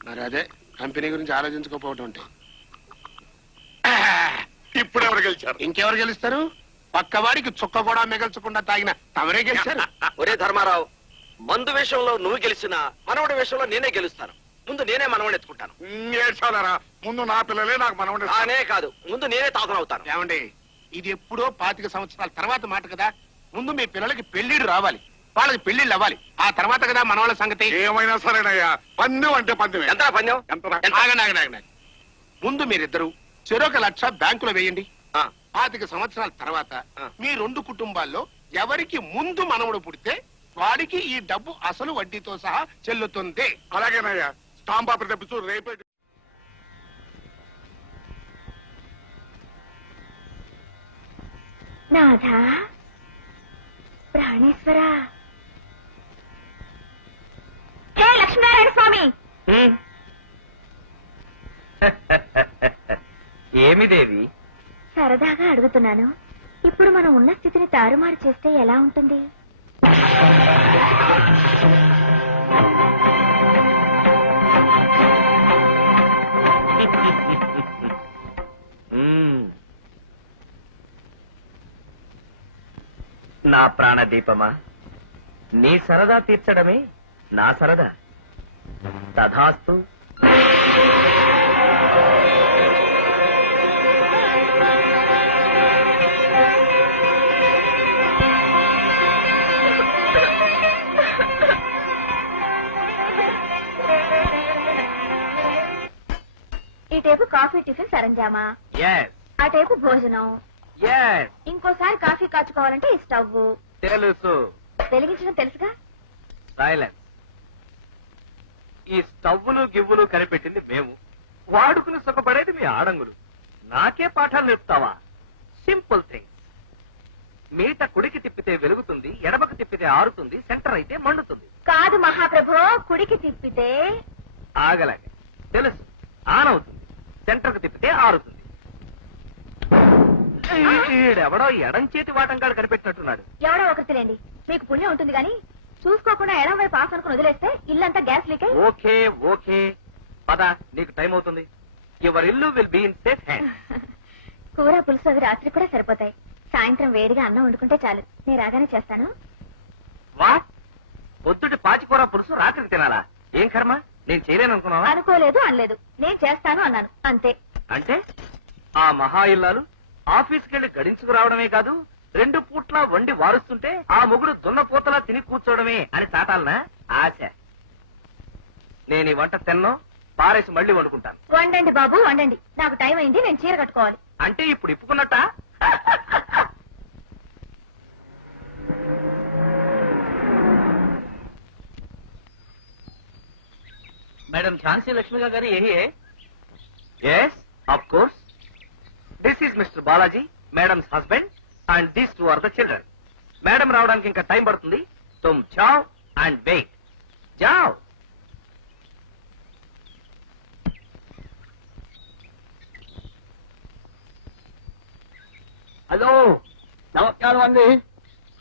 మరి అదే కంపెనీ గురించి ఆలోచించుకోకపోవటం అంటే. ఇప్పుడు ఎవరు గెలిచారు? ఇంకెవరు గెలుస్తారు? పక్కవాడికి చుక్క కూడా మిగల్చకుండా తాగిన తమరే గెలిచారు. ఒరే ధర్మారావు, మందు విషయంలో నువ్వు గెలిచినా మనవడి విషయంలో నేనే గెలుస్తాను. ముందు నేనే మనవడిని ఎత్తుకుంటాను. ఏడ్చాలరా, ముందు నా పిల్లలే నాకు మనవడే. అనే కాదు, ముందు నేనే తాతనవుతాను. ఏమండి, ఇది ఎప్పుడో 25 సంవత్సరాల తర్వాత మాట కదా. ముందు మీ పిల్లలకి పెళ్లిళ్ళు రావాలి, వాళ్ళకి పెళ్లిళ్ళు అవ్వాలి. ఆ తర్వాత కదా మనవాళ్ళ సంగతి. ఏమైనా సరేనయ్యా, పందెం అంటే పందెమే. ఎంత పందెం? ఎంతరా? ఆగండి, ఆగండి, ఆగండి. ముందు మీరిద్దరు చెరొక 1,00,000 బ్యాంకులో వేయండి. ఆ. 25 సంవత్సరాల తర్వాత ఆ. మీ 2 కుటుంబాల్లో ఎవరికి ముందు మనవడు పుడితే వాడికి ఈ డబ్బు అసలు వడ్డీతో సహా చెల్లుతుంది. అలాగేనయ్యా, స్టాంప్ పేపర్ తెప్పించు రేపే. నాథా ప్రాణేశ్వర, హే లక్ష్మీనారాయణ స్వామి. ఏమి దేవి? సరదాగా అడుగుతున్నాను, ఇప్పుడు మనం ఉన్న స్థితిని తారుమారు చేస్తే ఎలా ఉంటుంది? నా ప్రాణదీపమా, నీ సరదా తీర్చడమే నా సరదా. తథాస్తు. ఈ టేపు కాఫీ టిఫిన్ సరంజామా, ఆ టేపు భోజనం, ఇంకోసారి కాఫీ కాచుకోవాలంటే ఈ స్టవ్. తెలుసు. వెలిగించడం తెలుసుగా. సైలెన్స్. ఈ స్టవ్వులు గివ్వులు కనిపెట్టింది మేము, వాడుకుని సుఖపడేది మీ ఆడంగులు. నాకే పాఠాలు నేర్పుతావా? Simple thing. మీట కుడికి తిప్పితే వెలుగుతుంది, ఎడమకు తిప్పితే ఆరుతుంది, సెంటర్ అయితే మండుతుంది. కాదు మహాప్రభో, కుడికి తిప్పితే ఆగలాగే. తెలుసు, ఆన్ అవుతుంది, సెంటర్ కు తిప్పితే ఆరుతుంది. ఈడెవడో ఎడం చేతి వాటంకాడు కనిపెట్టినట్టున్నాడు. ఎవడో ఒకటి తెలియండి, మీకు పుణ్యం ఉంటుంది గాని చూసుకోకుండా ఎడం వైపు పాస్ అనుకుని వదిలేస్తే ఇల్లంతా గ్యాస్ లీక్ అయి. ఓకే ఓకే, పద, నీకు టైం అవుతుంది. యువర్ ఇల్లు will be in safe hand. కూర పులుసు అవి రాత్రి కూడా సరిపోతాయి. సాయంత్రం వేడిగా అన్నం వండుకుంటే చాలు. నేను రాగానే చేస్తాను. వా, పొద్దుటి పాచికూర పులుసు రాత్రికి తినాలా? ఏం కర్మ, నేను చేయలేను అనుకున్నావా? అనుకోలేదు అనలేదు, నేను చేస్తాను అన్నాను అంతే. అంటే ఆ మహా ఇల్లాలు ఆఫీస్కెళ్లి గడించుకు రావడమే కాదు, 2 పూట్ల వండి వారుస్తుంటే ఆ మొగుడు దున్నపోతలా తిని కూర్చోవడమే అని చాటాలనా ఆశ? నేను ఈ వంట తిన్నో పారేసి మళ్ళీ వండుకుంటాను. వండండి బాబు వండండి, నాకు టైం అయింది, నేను చీర కట్టుకోవాలి. అంటే ఇప్పుడు ఇప్పుకున్నట్ట? మేడం ఝాన్సీ లక్ష్మి గారు యహీ high? yes of course, this is Mr. Balaji, madam's husband, and these two are the children. Madam రావడానికి ఇంకా టైం పడుతుంది. తుమ్ జావ్ అండ్ వెయిట్. జావ్. హలో, నమస్కారం అండి.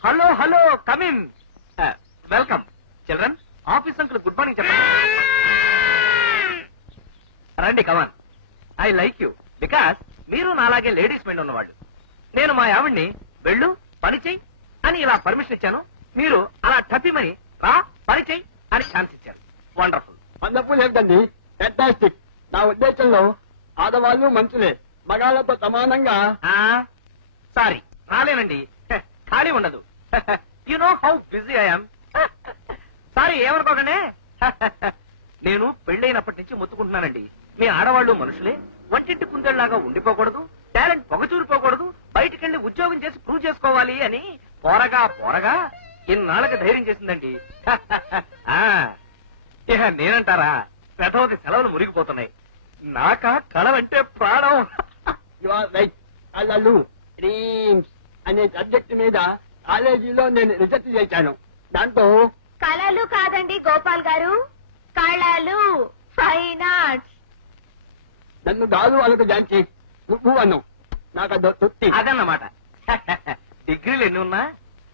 Hello hello, come in. Welcome children. Office uncle good morning చెప్పండి. రండి, కమాన్. I like you because మీరు నాలాగే ladies mind ఉన్నవాళ్ళు. నేను మా ఆవిడ్ని వెళ్ళు పని చెయ్యి అని ఇలా పర్మిషన్ ఇచ్చాను. మీరు అలా టపిమని రా పని చెయ్యి అని ఛాన్స్ ఇచ్చారు. వండర్ఫుల్. వండర్ఫుల్ ఏంటండి, ఫ్యాంటాస్టిక్. నా ఉద్దేశంలో ఆడవాళ్ళు మనుషులే, మగాళ్ళతో సమానంగా. సారీ రాలేనండి, ఖాళీ ఉండదు. You know how busy I'm. Sorry ఏమనుకోకండి. నేను పెళ్ళైనప్పటి నుంచి మొత్తుకుంటున్నానండి, మీ ఆడవాళ్ళు మనుషులే, వంటింటి కుందేళ్లాగా ఉండిపోకూడదు, టాలెంట్ పొగచూరిపోకూడదు, బయటికెళ్లి ఉద్యోగం చేసి ప్రూవ్ చేసుకోవాలి అని పోరగా పోరగా ఇన్నాళ్ళకి ధైర్యం చేసిందండి. ఇక నేనంటారా, పెదవతి సెలవులు మురిగిపోతున్నాయి. నాకా కళలంటే ప్రాణం. You are right. కళలు, డ్రీమ్స్ అనే సబ్జెక్ట్ మీద కాలేజీలో నేను రీసెర్చ్ చేశాను. దాంతో కళలు కాదండి గోపాల్ గారు, కళలు, ఫైన్ ఆర్ట్స్. నన్ను గాలు అనకు జాంచి, నువ్వు అను. నాకు అదో తృప్తి. అదన్నమాట. డిగ్రీలు ఎన్ని ఉన్నా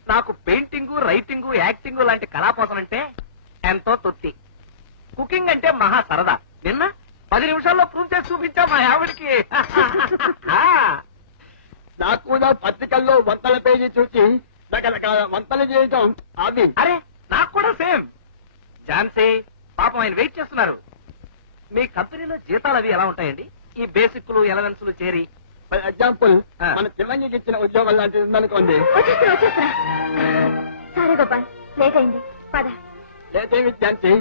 నాకు పెయింటింగ్, రైటింగ్, యాక్టింగ్ లాంటి కళాపోసనంటే ఎంతో తృప్తి. కుకింగ్ అంటే మహా సరదా. నిన్న 10 నిమిషాల్లో ప్రూవ్ చేసి చూపించా మా ఆవిడికి. నాకు కూడా పత్రికల్లో వంటల పేజీ చూసి రకరకాల వంటలు చేయటం అది. అరే నాకు కూడా సేమ్. ఝాన్సీ పాపం ఆయన వెయిట్ చేస్తున్నారు. మీ కంపెనీలో జీతాలు అవి ఎలా ఉంటాయండి? ఈ బేసిక్లు ఎలవెన్సులు చేరి. ఫర్ ఎగ్జాంపుల్, ఆ. మన చిరంజీకి ఇచ్చిన ఉద్యోగం లాంటిది ఉందనుకోండి. సరే గోపాల్, లేట్ అయింది, పద. లేట్ ఏమి ఛాన్సీ,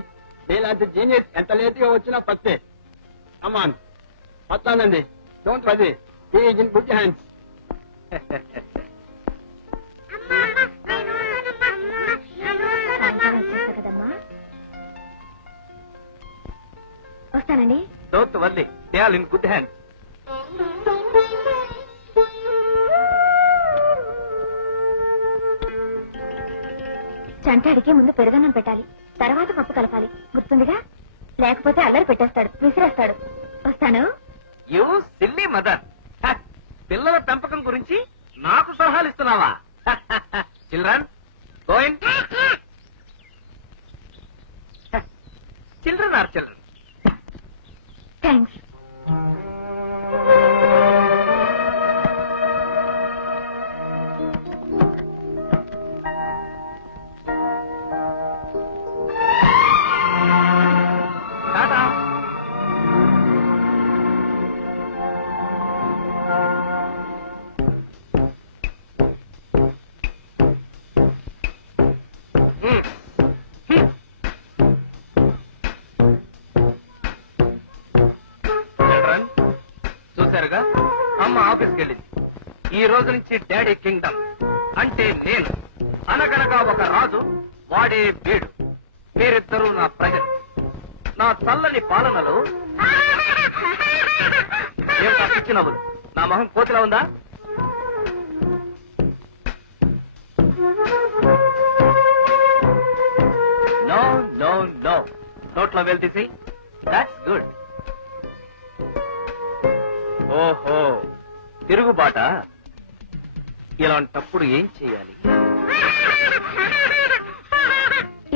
నీలాంటి జీనియస్ ఎంత లేట్ గా వచ్చినా ఫస్టే. అమ్మాన్ వస్తానండి, don't worry, he is in good hands. సాయంకాలం వచ్చేస్తా కదమ్మా. వస్తానండి. Don't worry, they are in good hands. చంటాడికి ముందు పెరుగన్నం పెట్టాలి, తర్వాత పప్పు కలపాలి, గుర్తుందిగా? లేకపోతే అల్లరి పెట్టేస్తాడు, విసిరేస్తాడు. వస్తాను. You silly mother. పిల్లల పెంపకం గురించి నాకు సలహాలు ఇస్తున్నావా? Children going. Children are children. Thanks. Tata. Children చూశారుగా, అమ్మ ఆఫీస్కి వెళ్ళింది. ఈ రోజు నుంచి డాడీ కింగ్డమ్ అంటే నేను. అనగనగా ఒక రాజు, వాడే వీడు. మీరిద్దరూ నా ప్రజలు. నా చల్లని పాలనలో ఏమిటా పిచ్చి నవ్వులు? నా మొహం కోతిలా ఉందా? నో నో నో, నోట్లో వేలు తీసి. That's good. ఓహో, తిరుగుబాట. ఇలాంటప్పుడు ఏం చెయ్యాలి?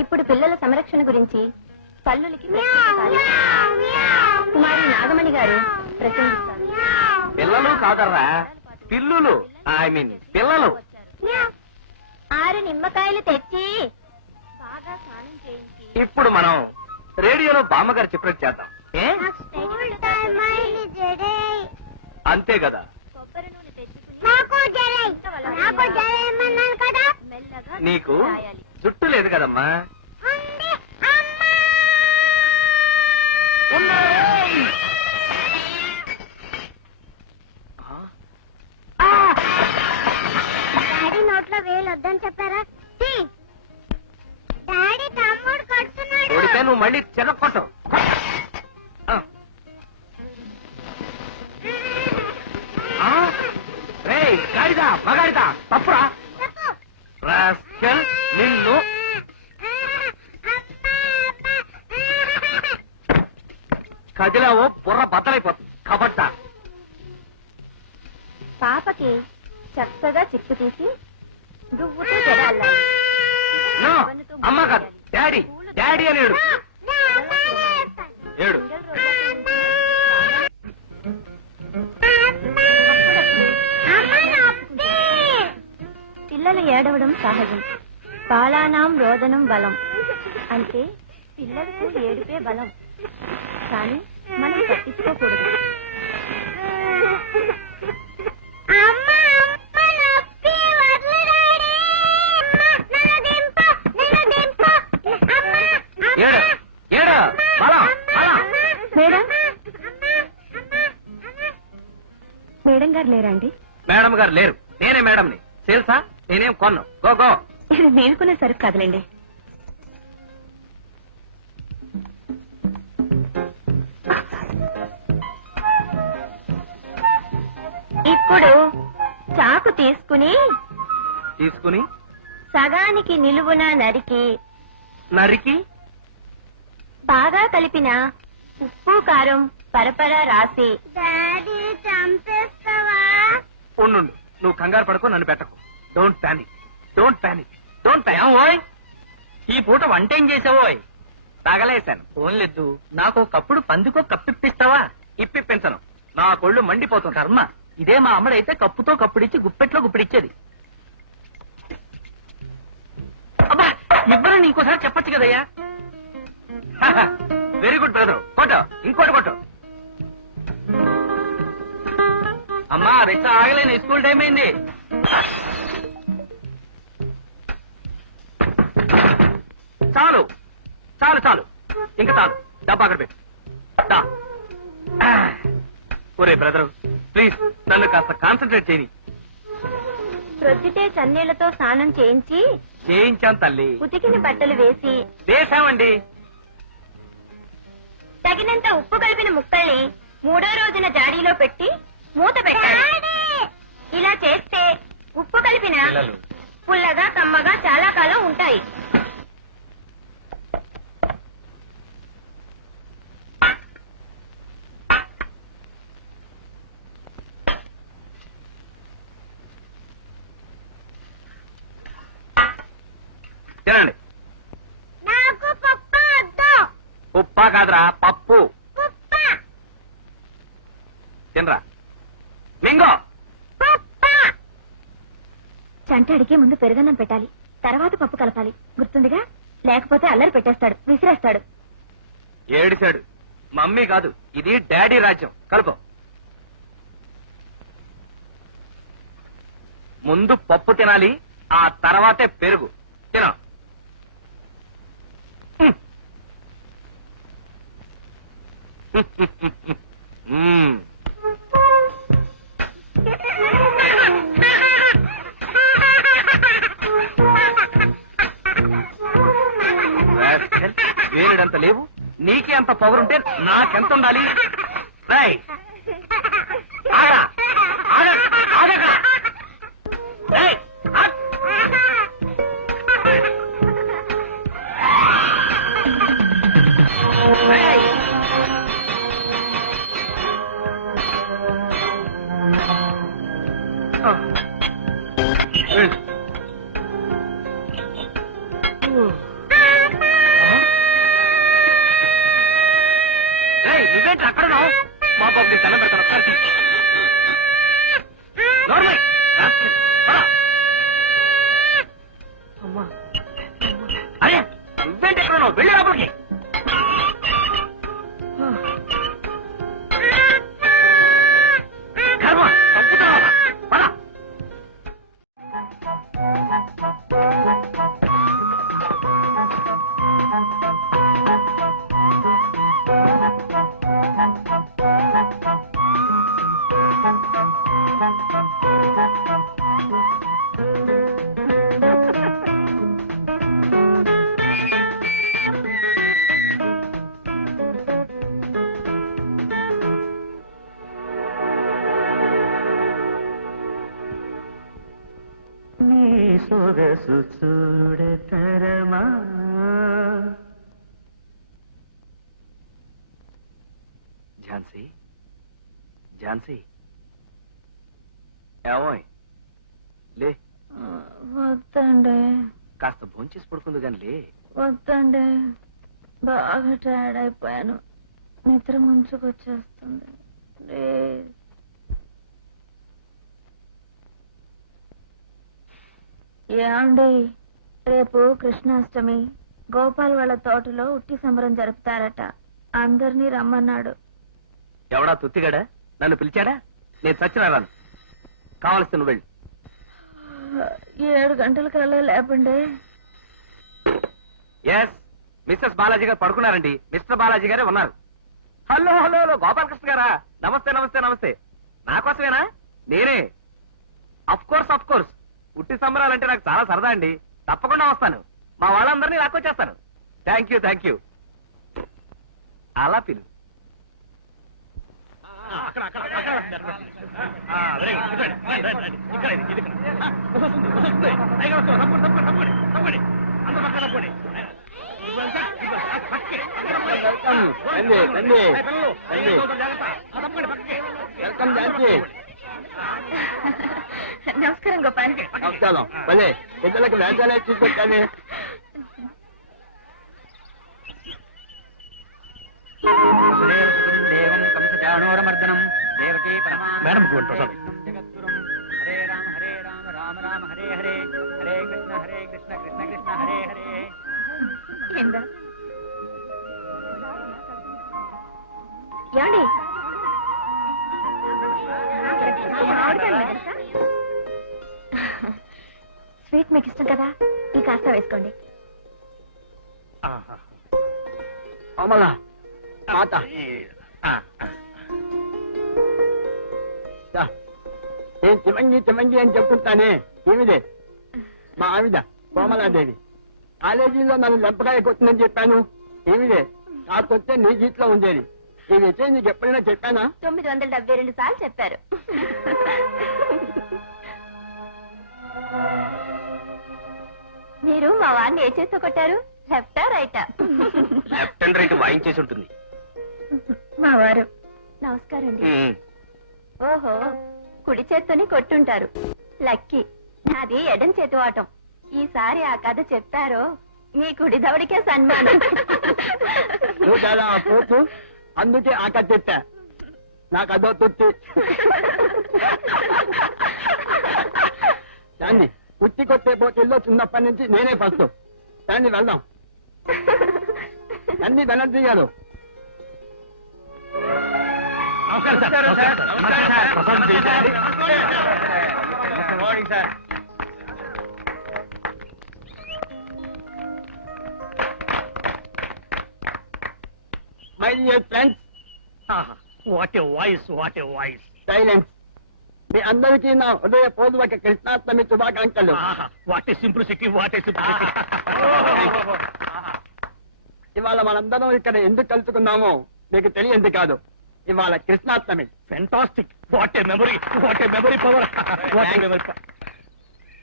ఇప్పుడు పిల్లల సంరక్షణ గురించి తల్లులకి ప్రత్యేక కార్యక్రమం కుమారి నాగమణి గారు ప్రసంగిస్తారు. పిల్లలు కాదర్రా, పిల్లులు. ఐ మీన్ పిల్లలు. 6 నిమ్మకాయలు తెచ్చి బాగా స్నానం చేయించి ఇప్పుడు మనం రేడియోలో బామ్మగారు చెప్పినట్టు చేద్దాం. ఏ అంతే కదా? కొబ్బరి నూనె తెచ్చుకుని మెల్లగా నీకు రాయాలి. జుట్టు లేదు కదమ్మా? ఉన్నాయి. దాంట్లో వేలు వద్దని చెప్పారా డాడీ తమ్ముడు కొడుతున్నాడు. కొడితే నువ్వు మళ్ళీ చెరక్కొట్టు. గాడిదా మగాడిదా తప్పురా రాస్కెల్, నిన్ను కదిలావో బుర్ర బద్దలైపోతుంది కబడ్డా. పాపకి చక్కగా చిక్కు తీసి దువ్వుతూ జడాలి. నో, అమ్మ కాదు డాడీ, డాడీ అని ఏడు ఏడు. పిల్లలు ఏడవడం సహజం. బాలానాం రోదనం బలం. అంటే పిల్లలకు ఏడుపే బలం. కానీ మనం పట్టించుకోకూడదు. ఏడు ఏడు బలం బలం. మేడం మేడం గారు లేరా అండి? మేడం గారు లేరు, నేనే మేడంని. సేల్సా నేనేం కొన్ను. Go go. నేను కొనే సరుకు కాదులేండి. ఇప్పుడు చాకు తీసుకుని తీసుకుని సగానికి నిలువున నరికి నరికి బాగా కలిపిన ఉప్పు కారం పరపరా రాసి చంపేస్తావా? ఉండు, నువ్వు కంగారు పడుకో, నన్ను పెట్టకు. Don't panic, don't panic, don't panic. ఓయ్, ఈ పూట వంట ఏం చేసావోయ్? తగలేశాను. ఫోన్లేదు, నాకు ఒకప్పుడు పందికో కప్పిప్పిస్తావా? ఇప్పిప్పించను, నా కొళ్ళు మండిపోతుంది. కర్మ, ఇదే మా అమ్మడైతే కప్పుతో కప్పుడిచ్చి గుప్పెట్లో గుప్పిడిచ్చేది. అబ్బా, ఇవ్వరని ఇంకోసారి చెప్పొచ్చు కదయ్యా. వెరీ గుడ్ బ్రదర్, కొట్టు, ఇంకోటి కొట్టు. అమ్మా రిక్షా ఆగలేని, స్కూల్ టైం అయింది. చాలు చాలు చాలు, ఇంకా చాలు. డబ్బా అక్కడ పెట్టు. దా. ఒరే బ్రదర్, ప్లీజ్ నన్ను కాస్త కాన్సన్ట్రేట్ చేయని. ప్రొద్దుటే చన్నీళ్లతో స్నానం చేయించి చేయించాను తల్లి. ఉతికిన బట్టలు వేసి వేశామండి. తగినంత ఉప్పు కలిపిన ముక్కల్ని 3వ రోజున జాడీలో పెట్టి మూత పెట్టాలి. ఇలా చేస్తే ఉప్పు కలిపిన పుల్లగా కమ్మగా చాలా కాలం ఉంటాయి. తినండి. నాకు పప్పు వద్దు. ఉప్పా కాదురా, పప్పు. తినరా, మింగో. చంటాడికి ముందు పెరుగన్నం పెట్టాలి, తర్వాత పప్పు కలపాలి. గుర్తుందిగా? లేకపోతే అల్లరి పెట్టేస్తాడు, విసిరేస్తాడు. ఏడిశాడు. మమ్మీ కాదు, ఇది డాడీ రాజ్యం. కలుపు. ముందు పప్పు తినాలి, ఆ తర్వాతే పెరుగు. తిన. వేలుడంత లేవు, నీకే అంత పొగరుంటే నాకెంత ఉండాలి? రేయ్, ఆగరా, ఆగక్కడ. రేయ్, ఆగ్. రేయ్. వెళ్ళు. నువ్వేంటి అక్కడ ఉన్నావు? మా బాబు నీకు దండం పెడతాను, ఒకసారి తీ. నోర్మై, రాస్కెల్, పద. అరే నువ్వేంటి ఎక్కడ ఉన్నావు? వెళ్ళి లోపలికి. కర్మ, తప్పుతున్నావా? పద. నీ సొగసు చూడతరమా ఝాన్సీ ఝాన్సీ ఏమోయ్ లే వద్దండి కాస్త భోంచేసి పడుకుంది కానీ లే వద్దండి బాగా టైర్డ్ అయిపోయాను నిద్ర ముంచుకొచ్చేస్తుంది ప్లీజ్. ఏమండి రేపు కృష్ణాష్టమి గోపాల్ వాళ్ళ తోటలో ఉట్టి సంబరం జరుపుతారట అందరినీ రమ్మన్నాడు. ఎవడా తుత్తిగాడా నన్ను పిలిచాడా నేను చచ్చినా రాను కావలసిన నువ్వు వెళ్ళి 7 గంటలకల్లా లేపండి. ఎస్ మిస్సెస్ బాలాజీ గారు పడుకున్నారండి మిస్టర్ బాలాజీ గారే ఉన్నారు. హలో హలో హలో గోపాలకృష్ణ గారా నమస్తే నమస్తే నమస్తే నా కోసమేనా నేనే అఫ్ కోర్స్ ఉట్టి సంబరాలంటే నాకు చాలా సరదా అండి తప్పకుండా వస్తాను మా వాళ్ళందరినీ లాక్కొచ్చేస్తాను. థ్యాంక్ యూ అలా పిలు నమస్కారం గోపాల్. నమస్కారం భలే ఇద్దరికి వేషాలు తీసుకొచ్చాను. దేవం కంసచాణోరమర్దనం దేవకీ మేడం హరే రామ రామ రామ హరే హరే హరే కృష్ణ కృష్ణ కృష్ణ హరే హరే. ఏందా ఏమండి స్వీట్ మీకు ఇష్టం కదా ఈ కాస్త వేసుకోండి. అమలా మాత నేను చిమంగి అని చెప్తుంటానే ఏమిదే మా ఆవిడ కోమలాదేవి కాలేజీలో నన్ను లెంపకాయ కొట్టిందని చెప్పాను. ఏమిదే కాకొస్తే నీ జీట్లో ఉండేది. ఈ విషయం నీకు ఎప్పుడైనా చెప్పానా? 972 సార్లు చెప్పారు. మీరు మా వాడిని ఏ చేత్తో కొట్టారు లెఫ్టా రైటా? లెఫ్ట్ అండ్ రైట్ వాయించేసి ఉంటుంది. మా వారు నమస్కారం అండి. ఓహో కుడి చేత్తోని కొట్టుంటారు లక్కీ. నాది ఎడం చేతి వాటం. ఈసారి ఆ కథ చెప్పారో మీ కుడి దవడికే సన్మానం. నువ్వు చాలా పోతు అందుకే ఆ కథ చెప్పా. నాకు అదో తుత్తి దాన్ని కుత్తి కొట్టే పోటీల్లో చిన్నప్పటి నుంచి నేనే ఫస్ట్. దాన్ని వెళ్దాం అన్ని బెనర్జీ గారు. My dear friends what a voice silence. మీ అందరికీ నా హృదయపూర్వక కృష్ణాష్టమి శుభాకాంక్షలు. వాట్ ఏ సింప్లిసిటీ ఇవాళ మనందరం ఇక్కడ ఎందుకు కలుసుకున్నామో మీకు తెలియంది కాదు. ఇవాళ Krishnashtami. Fantastic. What a memory power.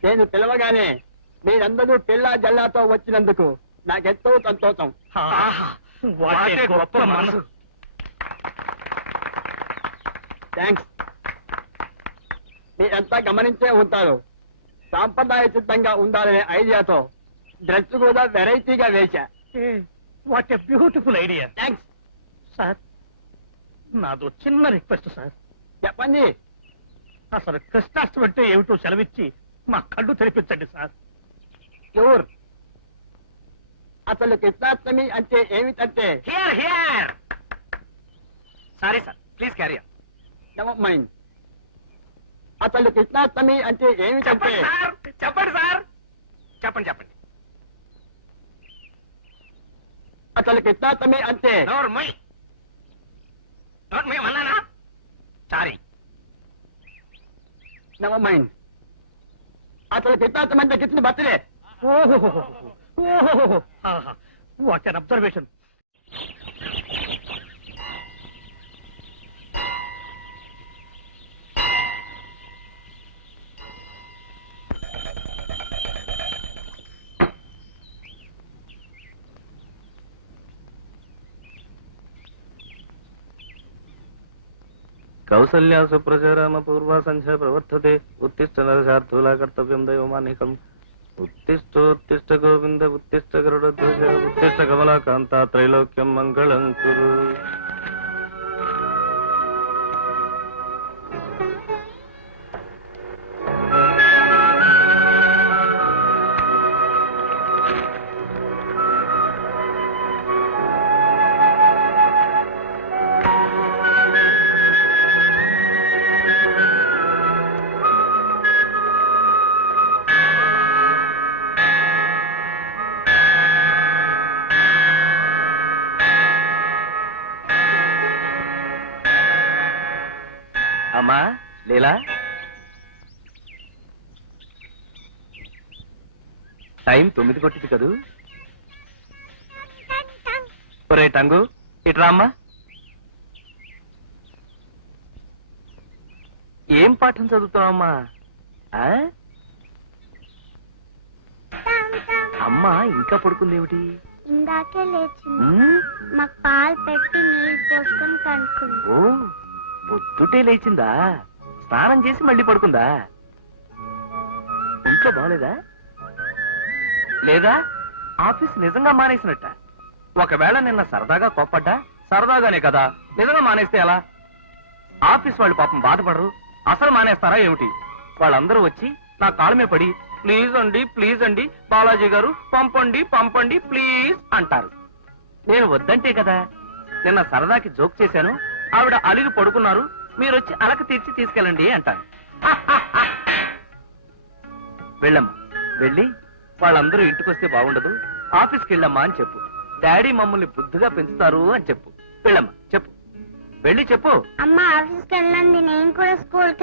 నేను పిలవగానే మీరందరూ పిల్ల జల్లాతో వచ్చినందుకు నాకెంతో సంతోషం. గొప్ప మనసు. థ్యాంక్స్. మీరంతా గమనించే ఉంటారు సాంప్రదాయ సిద్ధంగా ఉండాలనే ఐడియాతో డ్రెస్ కూడా వెరైటీగా వేశా. What a beautiful idea. Thanks sir నాదో చిన్న రిక్వెస్ట్ సార్. చెప్పండి. అసలు కృష్ణాష్టమి అంటే ఏమిటో సెలవిచ్చి మా కళ్ళు తెరిపించండి సార్. ఎవరు అసలు కృష్ణాష్టమి అంటే ఏమిటంటే sorry sir please carry on. Never mind. అసలు కృష్ణాష్టమి అంటే ఏమిటంటే చెప్పండి సార్ చెప్పండి. అసలు కృష్ణాష్టమి అంటే అన్నానా సారీ నెవర్ మైండ్. అసలు కృష్ణాష్టమి అంటే Krishna birthday. What an observation. Kausalya సుప్రజారామ పూర్వా సంధ్యా ప్రవర్తతే ఉత్తిష్ట నరశార్థులా కర్తవ్యం దైవమానికం ఉత్తిష్టోత్తిష్ట గోవింద ఉత్తిష్ట గరుడధ్వజ ఉత్తిష్ట కమలాకాంత త్రైలోక్యం మంగళం కురు. అమ్మా లీలా, టైం 9 కొట్టింది కదూ. ఒరే టంగు, ఇట్రా అమ్మా. ఏం పాఠం చదువుతావమ్మా? అమ్మా ఇంకా పడుకుందేమిటి? ఇందాకే లేచింది. మాకు పాలు పెట్టి నీళ్ళు పోసుకొని కనుక్కుంది. ఓ, పొద్దుటే లేచిందా? స్నానం చేసి మళ్ళీ పడుకుందా? ఒంట్లో బాగలేదా? లేదా ఆఫీస్ నిజంగా మానేసినట్ట? ఒకవేళ నిన్న సరదాగా కోప్పడ్డా, సరదాగానే కదా, నిజంగా మానేస్తే ఎలా? ఆఫీస్ వాళ్ళు పాపం బాధపడరు, అసలు మానేస్తారా ఏమిటి? వాళ్ళందరూ వచ్చి నా కాళ్ళ మీద పడి ప్లీజ్ అండి బాలాజీ గారు పంపండి పంపండి ప్లీజ్ అంటారు. నేను వద్దంటే కదా. నిన్న సరదాకి జోక్ చేశాను, ఆవిడ అలిగి పడుకున్నారు, మీరొచ్చి అలక తీర్చి తీసుకెళ్ళండి అంటాను. వెళ్ళమ్మా, వెళ్ళి వాళ్ళందరూ ఇంటికొస్తే బాగుండదు, ఆఫీస్కి వెళ్ళమ్మా అని చెప్పు. డాడీ మమ్మల్ని బుద్ధిగా పెంచుతారు అని చెప్పు. వెళ్ళమ్మా, చెప్పు, వెళ్ళి చెప్పు. అమ్మ ఆఫీస్కి వెళ్ళండి, నేను కూడా స్కూల్కి